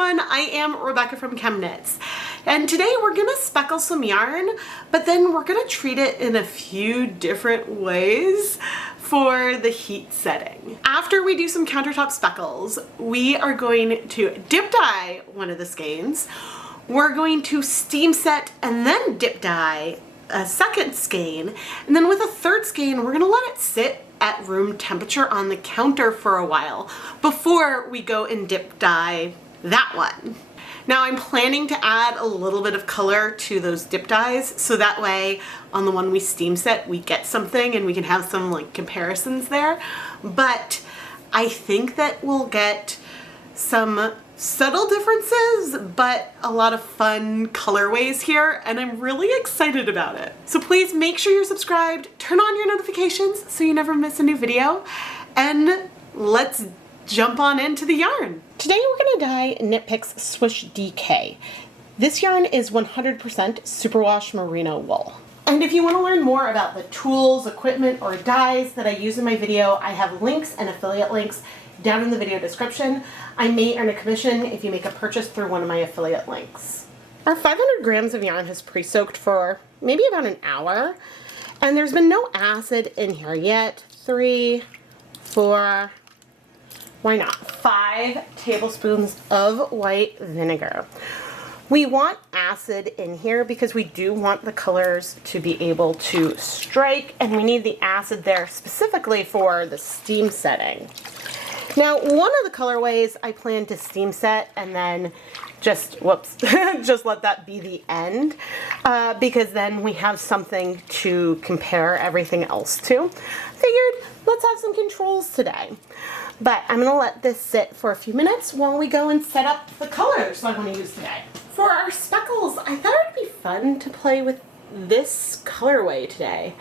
everyone, I am Rebecca from ChemKnits, and today we're gonna speckle some yarn, but then we're gonna treat it in a few different ways for the heat setting. After we do some countertop speckles, we are going to dip dye one of the skeins. We're going to steam set and then dip dye a second skein, and then with a third skein, we're gonna let it sit at room temperature on the counter for a while before we go and dip dye that one. Now I'm planning to add a little bit of color to those dip dyes so that way on the one we steam set we get something and we can have some like comparisons there, but I think that we'll get some subtle differences but a lot of fun colorways here, and I'm really excited about it. So please make sure you're subscribed, turn on your notifications so you never miss a new video, and let's jump on into the yarn. Today we're going to dye Knit Picks Swish DK. This yarn is 100% superwash merino wool. And if you want to learn more about the tools, equipment, or dyes that I use in my video, I have links and affiliate links down in the video description. I may earn a commission if you make a purchase through one of my affiliate links. Our 500 grams of yarn has pre-soaked for maybe about an hour, and there's been no acid in here yet. 3, 4, why not 5 tablespoons of white vinegar. We want acid in here because we do want the colors to be able to strike, and we need the acid there specifically for the steam setting. Now, one of the colorways I plan to steam set and then just, whoops, just let that be the end, because then we have something to compare everything else to. Figured, let's have some controls today. But I'm gonna let this sit for a few minutes while we go and set up the colors I wanna use today. For our speckles, I thought it would be fun to play with this colorway today.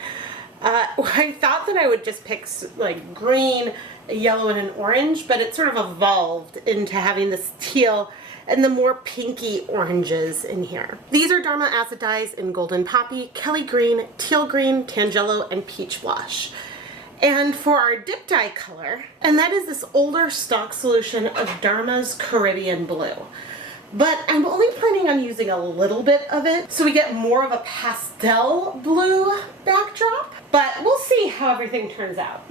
I thought that I would just pick like green, a yellow, and an orange, but it sort of evolved into having this teal and the more pinky oranges in here. These are DHarma acid dyes in Golden Poppy, Kelly Green, Teal Green, Tangelo, and Peach Blush. And for our dip dye color, and that is this older stock solution of DHarma's Caribbean Blue. But I'm only planning on using a little bit of it so we get more of a pastel blue backdrop, but we'll see how everything turns out.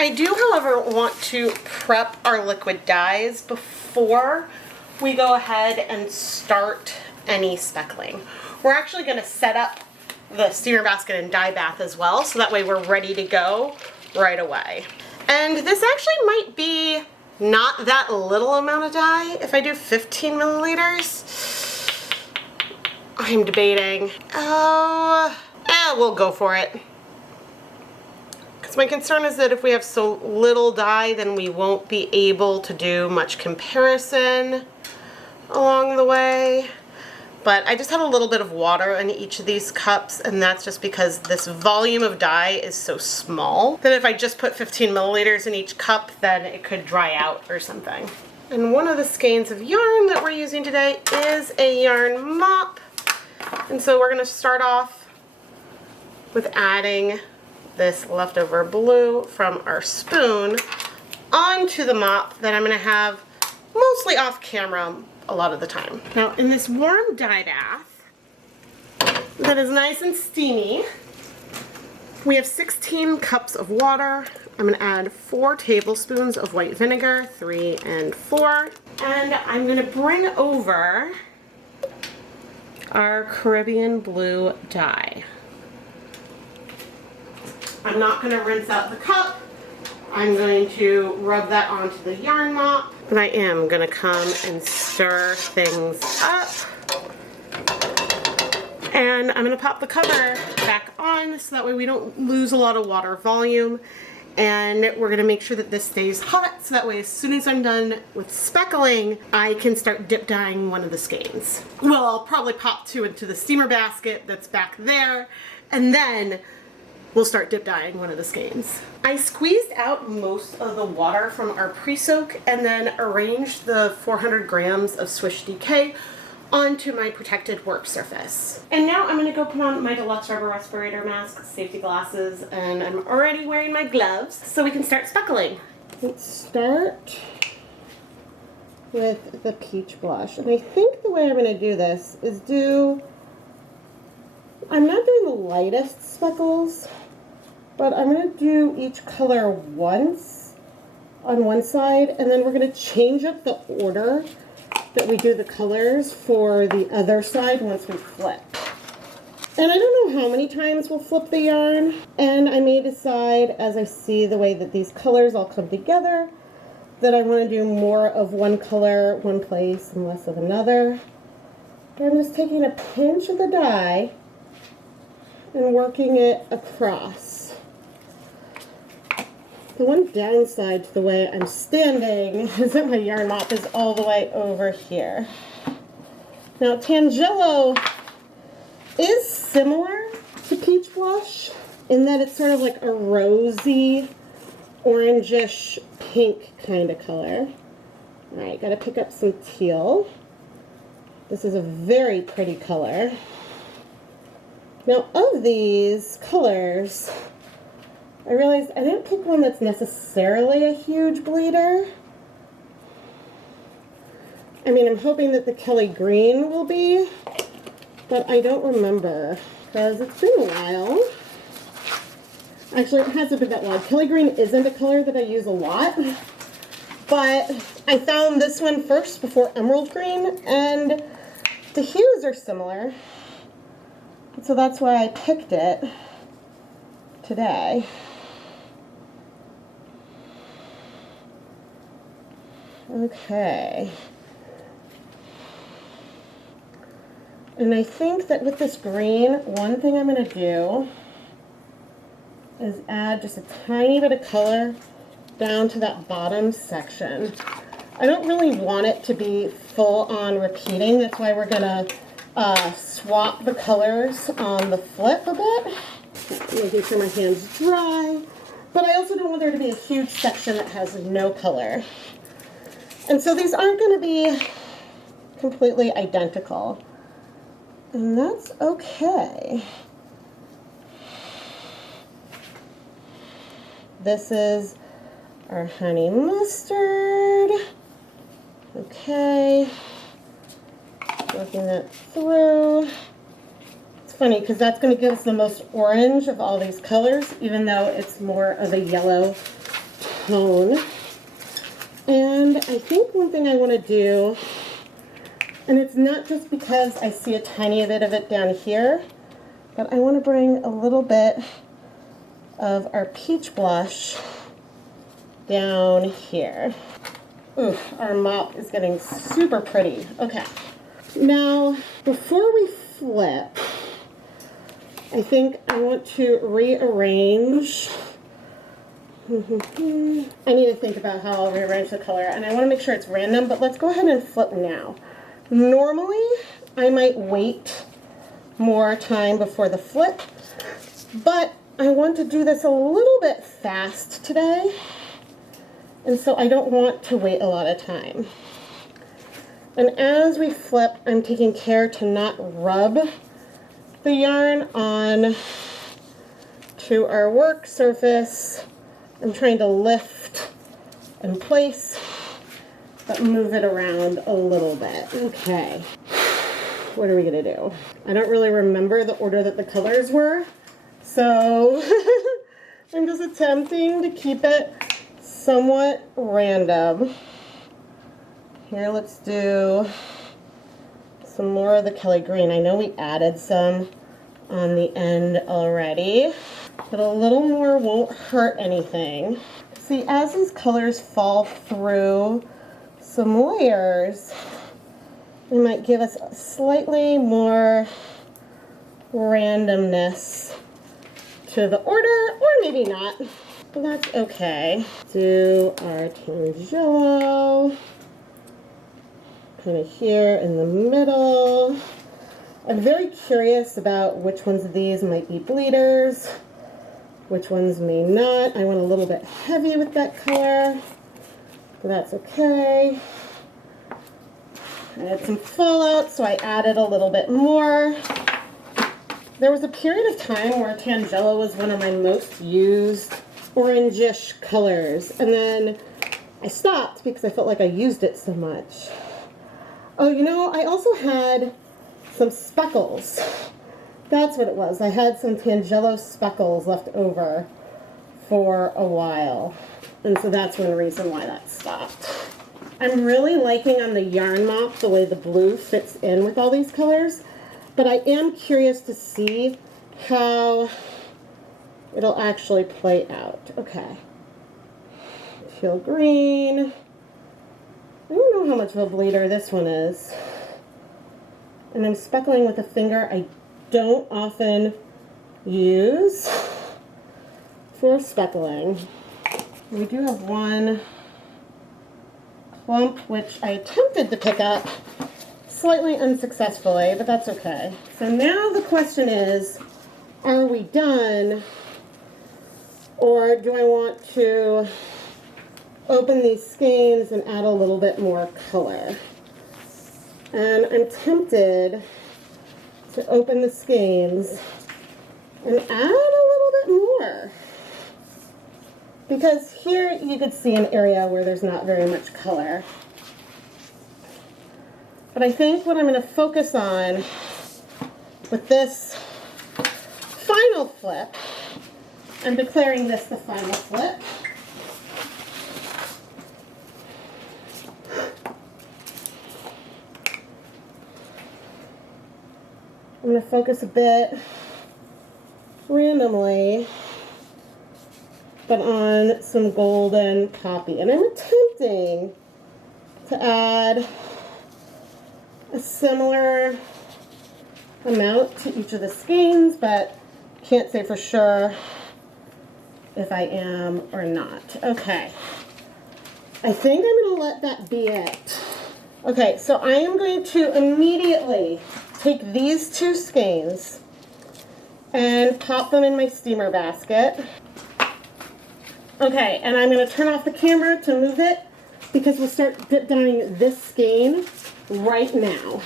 I do, however, want to prep our liquid dyes before we go ahead and start any speckling. We're actually going to set up the steamer basket and dye bath as well, so that way we're ready to go right away. And this actually might be not that little amount of dye. If I do 15 milliliters, I'm debating. We'll go for it. Because my concern is that if we have so little dye, then we won't be able to do much comparison along the way. But I just had a little bit of water in each of these cups, and that's just because this volume of dye is so small that if I just put 15 milliliters in each cup, then it could dry out or something. And one of the skeins of yarn that we're using today is a yarn mop. And so we're going to start off with adding this leftover blue from our spoon onto the mop that I'm going to have mostly off camera a lot of the time. Now in this warm dye bath that is nice and steamy, we have 16 cups of water. I'm going to add 4 tablespoons of white vinegar, 3 and 4, and I'm going to bring over our Caribbean Blue dye. I'm not going to rinse out the cup. I'm going to rub that onto the yarn mop, and I am going to come and stir things up. And I'm going to pop the cover back on so that way we don't lose a lot of water volume. And we're going to make sure that this stays hot so that way as soon as I'm done with speckling, I can start dip dyeing one of the skeins. Well, I'll probably pop 2 into the steamer basket that's back there, and then we'll start dip dyeing one of the skeins. I squeezed out most of the water from our pre-soak and then arranged the 400 grams of Swish DK onto my protected work surface. And now I'm going to go put on my deluxe rubber respirator mask, safety glasses, and I'm already wearing my gloves so we can start speckling. Let's start with the peach blush. And I think the way I'm going to do this is I'm not doing the lightest speckles, but I'm going to do each color once on one side, and then we're going to change up the order that we do the colors for the other side once we flip. And I don't know how many times we'll flip the yarn, and I may decide as I see the way that these colors all come together that I want to do more of one color one place and less of another. But I'm just taking a pinch of the dye and working it across. The one downside to the way I'm standing is that my yarn mop is all the way over here. Now Tangelo is similar to peach blush in that it's sort of like a rosy, orangish pink kind of color. Alright, gotta pick up some teal. This is a very pretty color. Now of these colors, I realized I didn't pick one that's necessarily a huge bleeder. I mean, I'm hoping that the Kelly Green will be, but I don't remember because it's been a while. Actually, it hasn't been that long. Kelly Green isn't a color that I use a lot, but I found this one first before Emerald Green, and the hues are similar, so that's why I picked it today. Okay. And I think that with this green, one thing I'm going to do is add just a tiny bit of color down to that bottom section. I don't really want it to be full on repeating. That's why we're going to swap the colors on the flip a bit. Making sure my hand's dry. But I also don't want there to be a huge section that has no color. And so these aren't going to be completely identical. And that's okay. This is our honey mustard. Okay. Working that through. It's funny because that's going to give us the most orange of all these colors, even though it's more of a yellow tone. And I think one thing I want to do, and it's not just because I see a tiny bit of it down here, but I want to bring a little bit of our peach blush down here. Ooh, our mop is getting super pretty. Okay. Now, before we flip, I think I want to rearrange. I need to think about how I'll rearrange the color, and I want to make sure it's random, but let's go ahead and flip now. Normally, I might wait more time before the flip, but I want to do this a little bit fast today, and so I don't want to wait a lot of time. And as we flip, I'm taking care to not rub the yarn on to our work surface. I'm trying to lift and place, but move it around a little bit. Okay, what are we gonna do? I don't really remember the order that the colors were, so I'm just attempting to keep it somewhat random. Here, let's do some more of the Kelly Green. I know we added some on the end already, but a little more won't hurt anything. See, as these colors fall through some layers, it might give us slightly more randomness to the order, or maybe not, but that's okay. Do our Tangelo kind of here in the middle. I'm very curious about which ones of these might be bleeders, which ones may not. I went a little bit heavy with that color, but that's okay. I had some fallout, so I added a little bit more. There was a period of time where Tangelo was one of my most used orangish colors, and then I stopped because I felt like I used it so much. Oh, you know, I also had some Speckles. That's what it was. I had some Tangelo Speckles left over for a while. And so that's one reason why that stopped. I'm really liking on the yarn mop the way the blue fits in with all these colors. But I am curious to see how it'll actually play out. Okay. Teal green. I don't know how much of a bleeder this one is. And I'm speckling with a finger I don't often use for speckling. We do have one clump which I attempted to pick up slightly unsuccessfully, but that's okay. So now the question is, are we done, or do I want to open these skeins and add a little bit more color? And I'm tempted to open the skeins and add a little bit more, because here you could see an area where there's not very much color. But I think what I'm going to focus on with this final flip, I'm declaring this the final flip, I'm going to focus a bit randomly, but on some golden poppy. And I'm attempting to add a similar amount to each of the skeins, but can't say for sure if I am or not. Okay. I think I'm going to let that be it. Okay, so I am going to immediately take these two skeins and pop them in my steamer basket. Okay, and I'm going to turn off the camera to move it because we'll start dip dyeing this skein right now.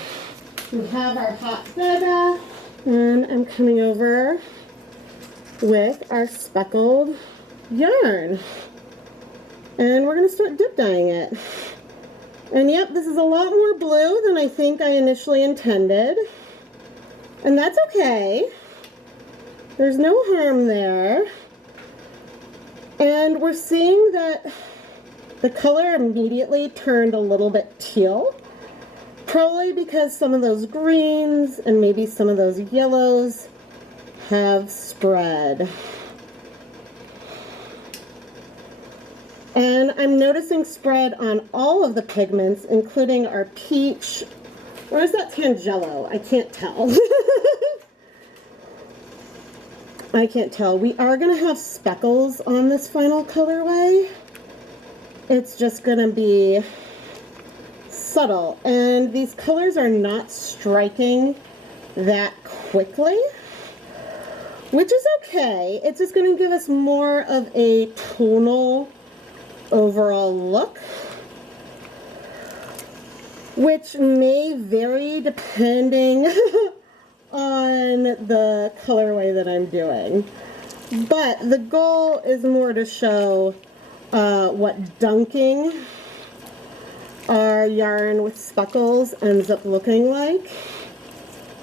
We have our hot dyebath, and I'm coming over with our speckled yarn. And we're going to start dip dyeing it. And yep, this is a lot more blue than I think I initially intended. And that's okay. There's no harm there. And we're seeing that the color immediately turned a little bit teal. Probably because some of those greens and maybe some of those yellows have spread. And I'm noticing spread on all of the pigments, including our peach. Or is that Tangelo? I can't tell. I can't tell. We are going to have speckles on this final colorway. It's just going to be subtle. And these colors are not striking that quickly, which is okay. It's just going to give us more of a tonal overall look, which may vary depending on the colorway that I'm doing. But the goal is more to show what dunking our yarn with speckles ends up looking like,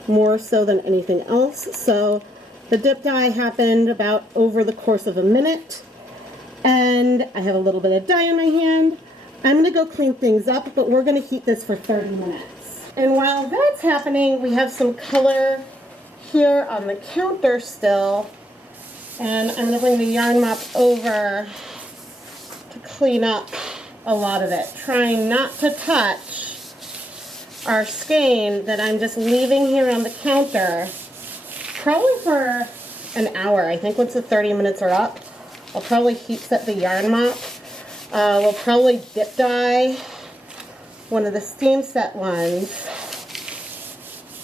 more so than anything else. So the dip dye happened about over the course of a minute. And I have a little bit of dye in my hand. I'm going to go clean things up, but we're going to heat this for 30 minutes. And while that's happening, we have some color here on the counter still. And I'm going to bring the yarn mop over to clean up a lot of it, trying not to touch our skein that I'm just leaving here on the counter, probably for an hour. I think once the 30 minutes are up, I'll probably heat set the yarn mop. We'll probably dip dye one of the steam set ones.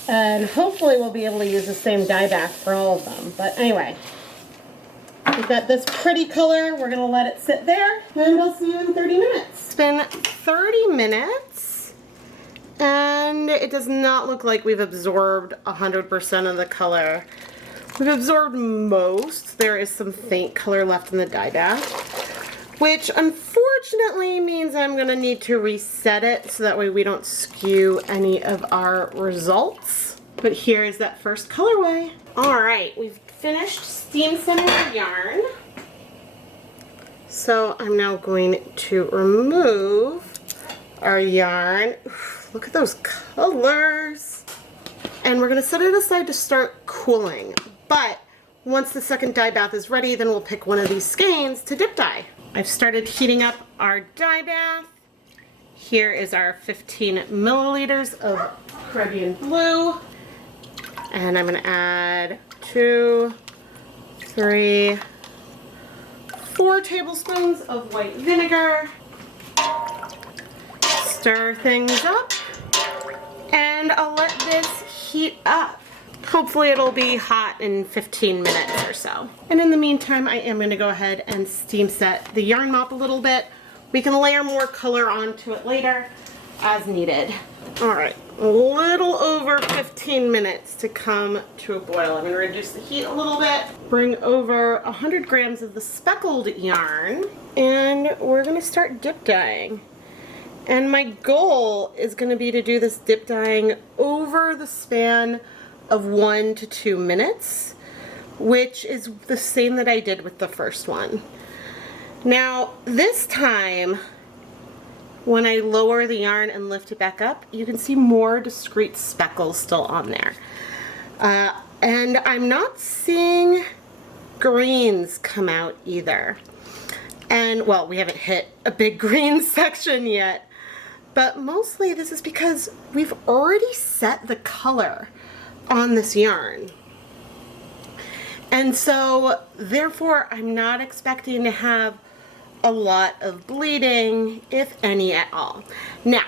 And hopefully we'll be able to use the same dye bath for all of them. But anyway, we've got this pretty color. We're going to let it sit there, and I'll see you in 30 minutes. It's been 30 minutes, and it does not look like we've absorbed 100% of the color. We've absorbed most. There is some faint color left in the dye bath, which unfortunately unfortunately means I'm gonna need to reset it so that way we don't skew any of our results. But here is that first colorway. All right, we've finished steam setting our yarn. So I'm now going to remove our yarn. Oof, look at those colors. And we're gonna set it aside to start cooling. But once the second dye bath is ready, then we'll pick one of these skeins to dip dye. I've started heating up our dye bath. Here is our 15 milliliters of Caribbean blue. And I'm gonna add 2, 3, 4 tablespoons of white vinegar. Stir things up, and I'll let this heat up. Hopefully it'll be hot in 15 minutes or so. And in the meantime, I am gonna go ahead and steam set the yarn mop a little bit. We can layer more color onto it later as needed. All right, a little over 15 minutes to come to a boil. I'm gonna reduce the heat a little bit, bring over 100 grams of the speckled yarn, and we're gonna start dip dyeing. And my goal is gonna be to do this dip dyeing over the span of 1 to 2 minutes, which is the same that I did with the first one. Now, this time, when I lower the yarn and lift it back up, you can see more discrete speckles still on there. And I'm not seeing greens come out either. And, well, we haven't hit a big green section yet, but mostly this is because we've already set the color on this yarn. And so, therefore, I'm not expecting to have a lot of bleeding, if any at all. Now,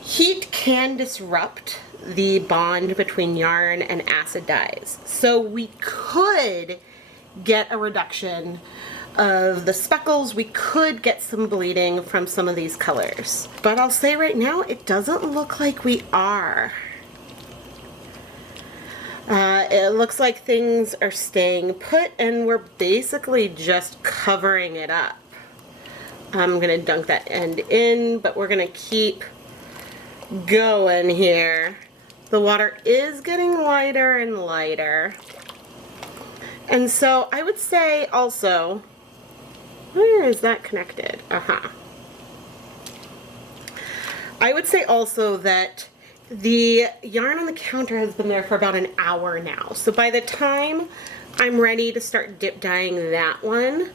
heat can disrupt the bond between yarn and acid dyes. So we could get a reduction of the speckles. We could get some bleeding from some of these colors. But I'll say right now, it doesn't look like we are. It looks like things are staying put and we're basically just covering it up. I'm gonna dunk that end in, but we're gonna keep going here. The water is getting lighter and lighter. And so I would say also, where is that connected? I would say also that the yarn on the counter has been there for about an hour now. So by the time I'm ready to start dip dyeing that one,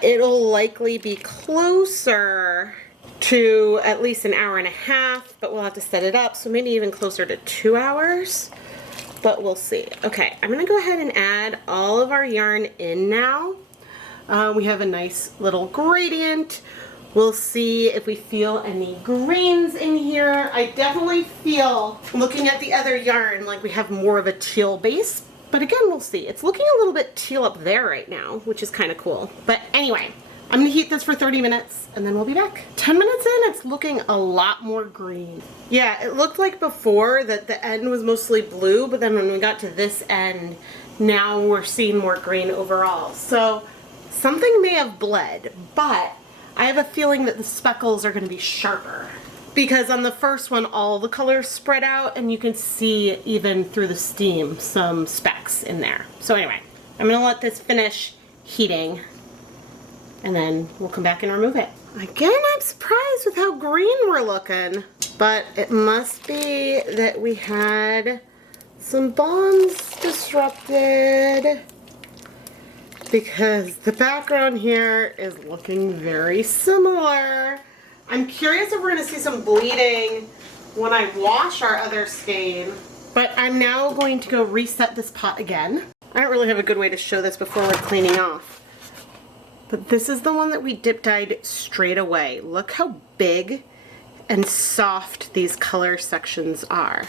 it'll likely be closer to at least an hour and a half, but we'll have to set it up, so maybe even closer to 2 hours, but we'll see. Okay, I'm gonna go ahead and add all of our yarn in now. We have a nice little gradient. We'll see if we feel any greens in here. I definitely feel, looking at the other yarn, like we have more of a teal base, but again, we'll see. It's looking a little bit teal up there right now, which is kind of cool. But anyway, I'm gonna heat this for 30 minutes and then we'll be back. 10 minutes in, it's looking a lot more green. Yeah, it looked like before that the end was mostly blue, but then when we got to this end, now we're seeing more green overall. So something may have bled, but I have a feeling that the speckles are going to be sharper because on the first one all the colors spread out and you can see even through the steam some specks in there. So anyway, I'm going to let this finish heating and then we'll come back and remove it. Again, I'm surprised with how green we're looking, but it must be that we had some bonds disrupted, because the background here is looking very similar. I'm curious if we're gonna see some bleeding when I wash our other skein, but I'm now going to go reset this pot again. I don't really have a good way to show this before we're cleaning off, but this is the one that we dip dyed straight away. Look how big and soft these color sections are.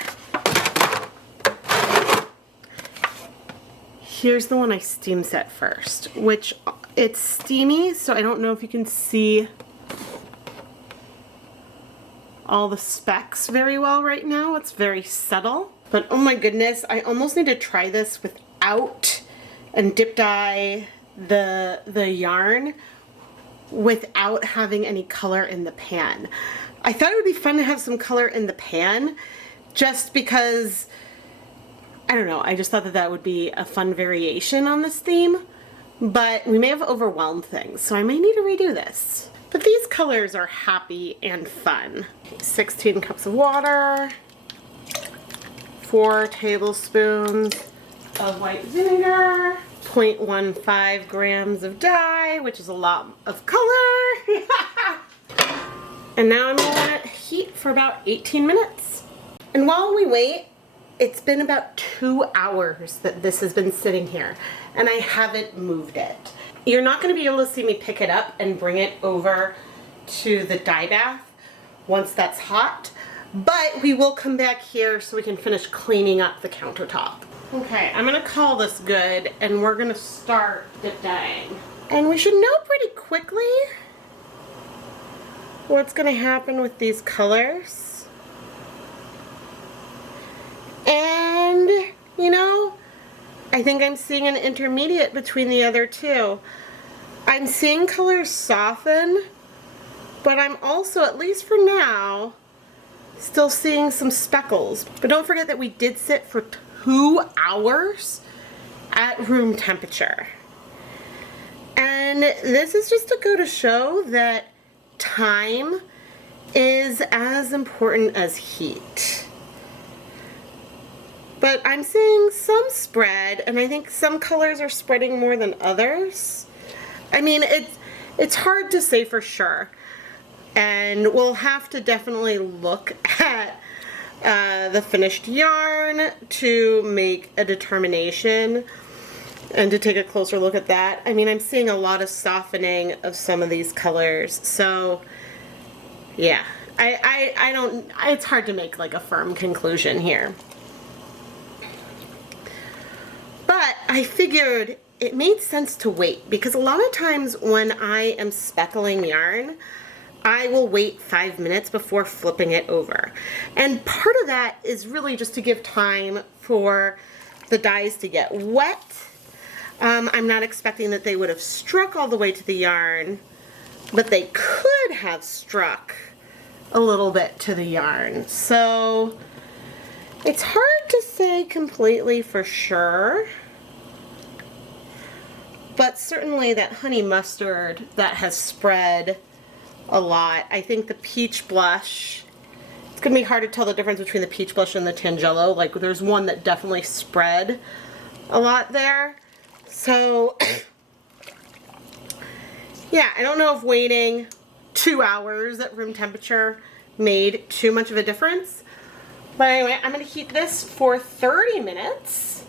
Here's the one I steam set first, which it's steamy, so I don't know if you can see all the specks very well right now. It's very subtle, but oh my goodness, I almost need to try this without and dip dye the yarn without having any color in the pan. I thought it would be fun to have some color in the pan just because, I don't know, I just thought that that would be a fun variation on this theme, but we may have overwhelmed things, so I may need to redo this. But these colors are happy and fun. 16 cups of water, 4 tablespoons of white vinegar, 0.15 grams of dye, which is a lot of color. And now I'm gonna let it heat for about 18 minutes. And while we wait, it's been about 2 hours that this has been sitting here, and I haven't moved it. You're not gonna be able to see me pick it up and bring it over to the dye bath once that's hot, but we will come back here so we can finish cleaning up the countertop. Okay, I'm gonna call this good, and we're gonna start dip dyeing. And we should know pretty quickly what's gonna happen with these colors. And, you know, I think I'm seeing an intermediate between the other two. I'm seeing colors soften, but I'm also, at least for now, still seeing some speckles. But don't forget that we did sit for 2 hours at room temperature. And this is just to go to show that time is as important as heat. But I'm seeing some spread, and I think some colors are spreading more than others. I mean, it's hard to say for sure. And we'll have to definitely look at the finished yarn to make a determination and to take a closer look at that. I mean, I'm seeing a lot of softening of some of these colors, so yeah, I don't, it's hard to make like a firm conclusion here. But I figured it made sense to wait, because a lot of times when I am speckling yarn, I will wait 5 minutes before flipping it over. And part of that is really just to give time for the dyes to get wet. I'm not expecting that they would have struck all the way to the yarn, but they could have struck a little bit to the yarn. So it's hard to say completely for sure, but certainly that honey mustard that has spread a lot. I think the peach blush, it's gonna be hard to tell the difference between the peach blush and the Tangelo. Like, there's one that definitely spread a lot there. So yeah, I don't know if waiting 2 hours at room temperature made too much of a difference. But anyway, I'm gonna heat this for 30 minutes.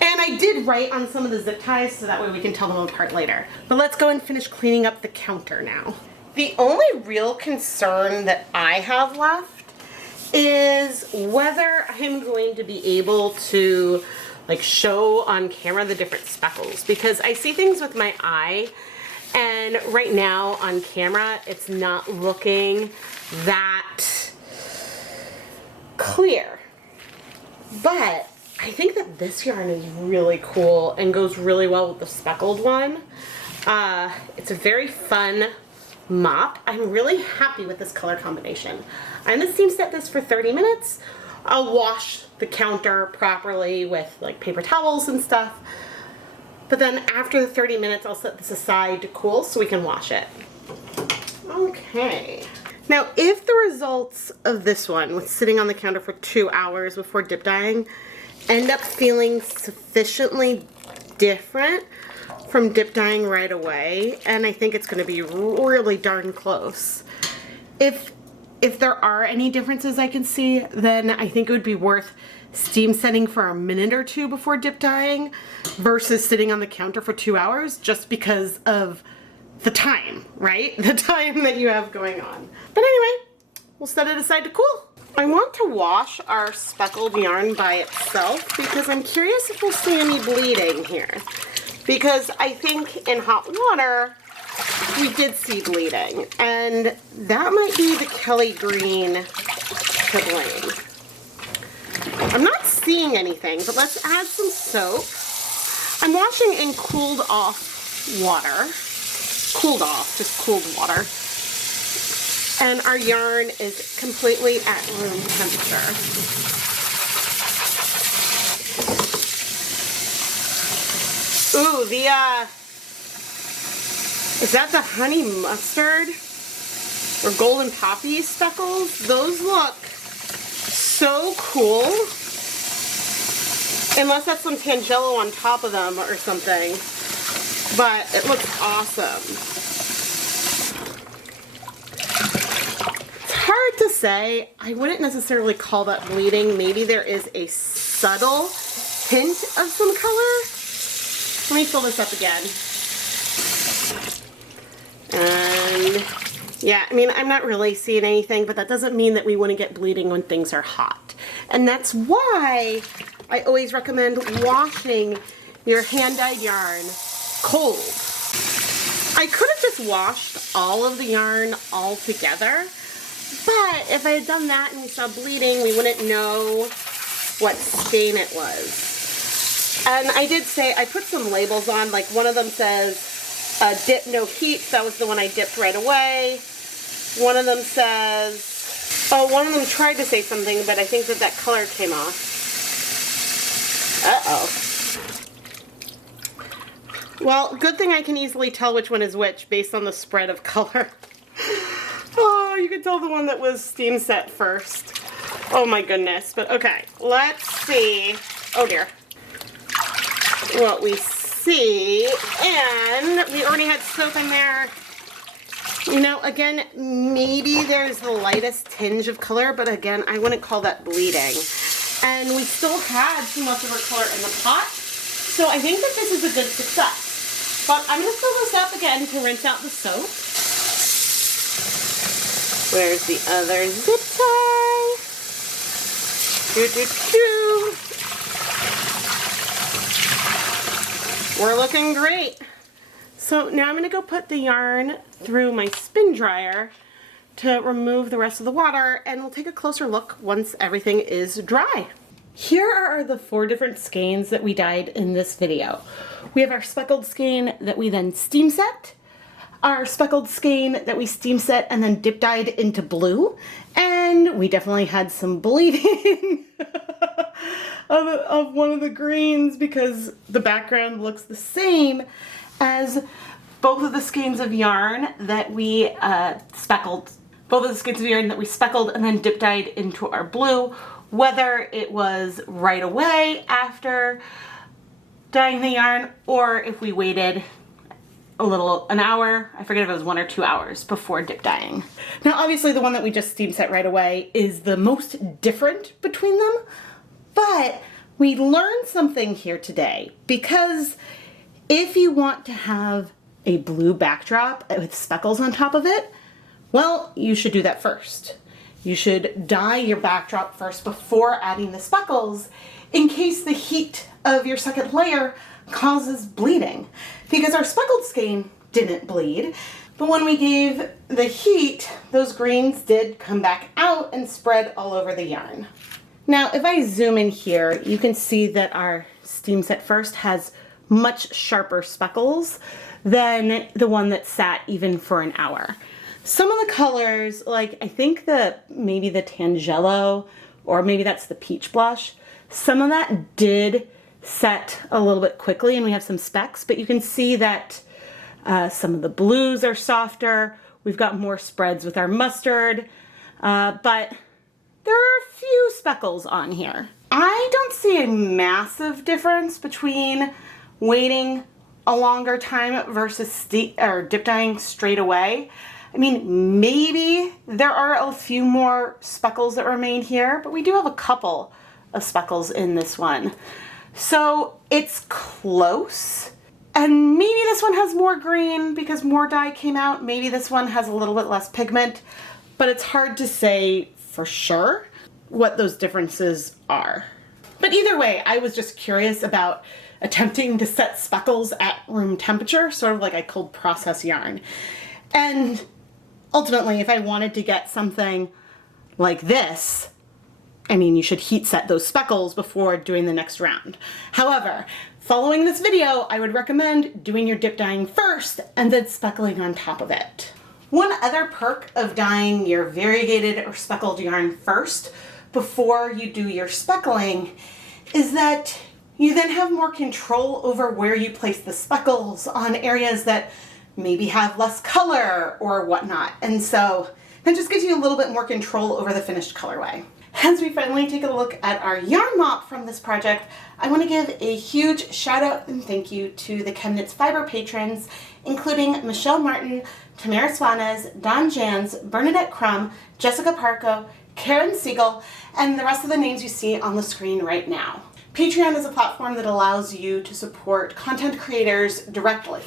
And I did write on some of the zip ties so that way we can tell them apart later. But let's go and finish cleaning up the counter now. The only real concern that I have left is whether I'm going to be able to like show on camera the different speckles, because I see things with my eye, and right now on camera it's not looking that clear. But I think that this yarn is really cool and goes really well with the speckled one. It's a very fun mop. I'm really happy with this color combination. I'm gonna seam set this for 30 minutes. I'll wash the counter properly with like paper towels and stuff. But then after the 30 minutes, I'll set this aside to cool so we can wash it. Okay. Now, if the results of this one with sitting on the counter for 2 hours before dip dyeing end up feeling sufficiently different from dip dyeing right away, and I think it's going to be really darn close. If there are any differences I can see, then I think it would be worth steam setting for a minute or two before dip dyeing versus sitting on the counter for 2 hours, just because of the time, right? The time that you have going on. But anyway, we'll set it aside to cool. I want to wash our speckled yarn by itself because I'm curious if we'll see any bleeding here. Because I think in hot water, we did see bleeding, and that might be the Kelly green to blame. I'm not seeing anything, but let's add some soap. I'm washing in cooled off water, cooled off, just cooled water. And our yarn is completely at room temperature. Ooh, is that the honey mustard or golden poppy speckles? Those look so cool. Unless that's some Tangelo on top of them or something. But it looks awesome. It's hard to say. I wouldn't necessarily call that bleeding. Maybe there is a subtle hint of some color. Let me fill this up again. And yeah, I mean, I'm not really seeing anything, but that doesn't mean that we wouldn't get bleeding when things are hot. And that's why I always recommend washing your hand-dyed yarn cold. I could have just washed all of the yarn all together, but if I had done that and we saw bleeding, we wouldn't know what skein it was. And I did say, I put some labels on, like one of them says, dip no heat, so that was the one I dipped right away. One of them says, oh, one of them tried to say something, but I think that color came off. Uh-oh. Well, good thing I can easily tell which one is which based on the spread of color. Oh, you can tell the one that was steam set first. Oh my goodness. But okay, let's see. Oh dear. What we see. And we already had soap in there. You know, again, maybe there's the lightest tinge of color, but again, I wouldn't call that bleeding. And we still had some leftover color in the pot, so I think that this is a good success. But I'm going to fill this up again to rinse out the soap. Where's the other zip tie? We're looking great. So now I'm going to go put the yarn through my spin dryer to remove the rest of the water, and we'll take a closer look once everything is dry. Here are the 4 different skeins that we dyed in this video. We have our speckled skein that we then steam set, our speckled skein that we steam set and then dip dyed into blue, and we definitely had some bleeding of one of the greens because the background looks the same as both of the skeins of yarn that we speckled. Both of the skeins of yarn that we speckled and then dip dyed into our blue, whether it was right away after dyeing the yarn or if we waited an hour, I forget if it was 1 or 2 hours before dip dyeing. Now obviously the one that we just steam set right away is the most different between them, but we learned something here today because if you want to have a blue backdrop with speckles on top of it, well, you should do that first. You should dye your backdrop first before adding the speckles in case the heat of your second layer causes bleeding. Because our speckled skein didn't bleed, but when we gave the heat, those greens did come back out and spread all over the yarn. Now, if I zoom in here, you can see that our steam set first has much sharper speckles than the one that sat even for an hour. Some of the colors, like I think maybe the Tangelo, or maybe that's the peach blush, some of that did set a little bit quickly and we have some specks, but you can see that some of the blues are softer. We've got more spreads with our mustard, but there are a few speckles on here. I don't see a massive difference between waiting a longer time versus dip dyeing straight away. I mean, maybe there are a few more speckles that remain here, but we do have a couple of speckles in this one. So it's close. And maybe this one has more green because more dye came out. Maybe this one has a little bit less pigment, but it's hard to say for sure what those differences are. But either way, I was just curious about attempting to set speckles at room temperature, sort of like I cold process yarn. And ultimately, if I wanted to get something like this I mean, you should heat set those speckles before doing the next round. However, following this video, I would recommend doing your dip dyeing first and then speckling on top of it. One other perk of dyeing your variegated or speckled yarn first before you do your speckling is that you then have more control over where you place the speckles on areas that maybe have less color or whatnot. And so that just gives you a little bit more control over the finished colorway. As we finally take a look at our yarn mop from this project, I want to give a huge shout out and thank you to the ChemKnits fiber patrons, including Michelle Martin, Tamara Swanes, Don Jans, Bernadette Crum, Jessica Parco, Karen Siegel, and the rest of the names you see on the screen right now. Patreon is a platform that allows you to support content creators directly.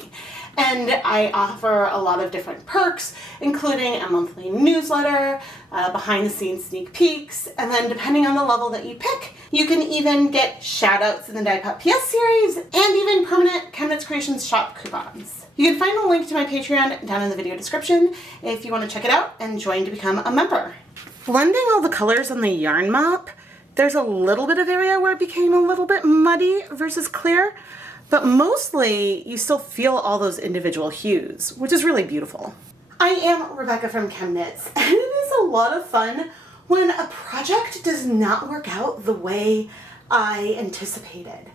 And I offer a lot of different perks, including a monthly newsletter, behind the scenes sneak peeks, and then depending on the level that you pick, you can even get shout outs in the Dyepot PS series, and even permanent ChemKnits Creations shop coupons. You can find a link to my Patreon down in the video description if you want to check it out and join to become a member. Blending all the colors on the yarn mop, there's a little bit of area where it became a little bit muddy versus clear, but mostly you still feel all those individual hues, which is really beautiful. I am Rebecca from ChemKnits, and it is a lot of fun when a project does not work out the way I anticipated.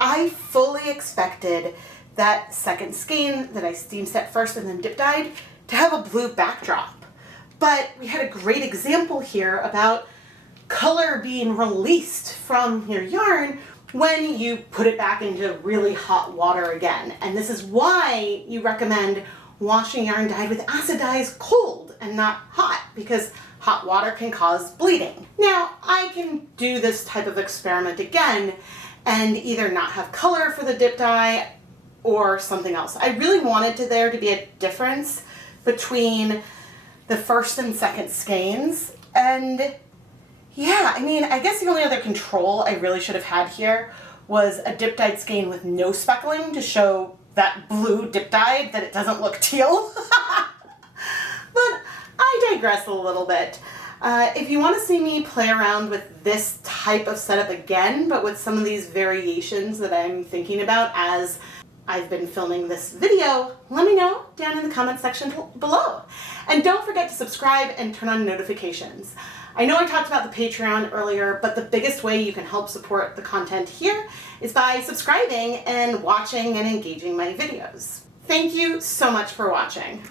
I fully expected that second skein that I steam set first and then dip dyed to have a blue backdrop, but we had a great example here about color being released from your yarn when you put it back into really hot water again. And this is why you recommend washing yarn dyed with acid dyes cold and not hot, because hot water can cause bleeding. Now, I can do this type of experiment again and either not have color for the dip dye or something else. I really wanted there to be a difference between the first and second skeins, and yeah, I mean, I guess the only other control I really should have had here was a dip dyed skein with no speckling to show that blue dip dyed that it doesn't look teal. But I digress a little bit. If you want to see me play around with this type of setup again, but with some of these variations that I'm thinking about as I've been filming this video, let me know down in the comment section below. And don't forget to subscribe and turn on notifications. I know I talked about the Patreon earlier, but the biggest way you can help support the content here is by subscribing and watching and engaging my videos. Thank you so much for watching.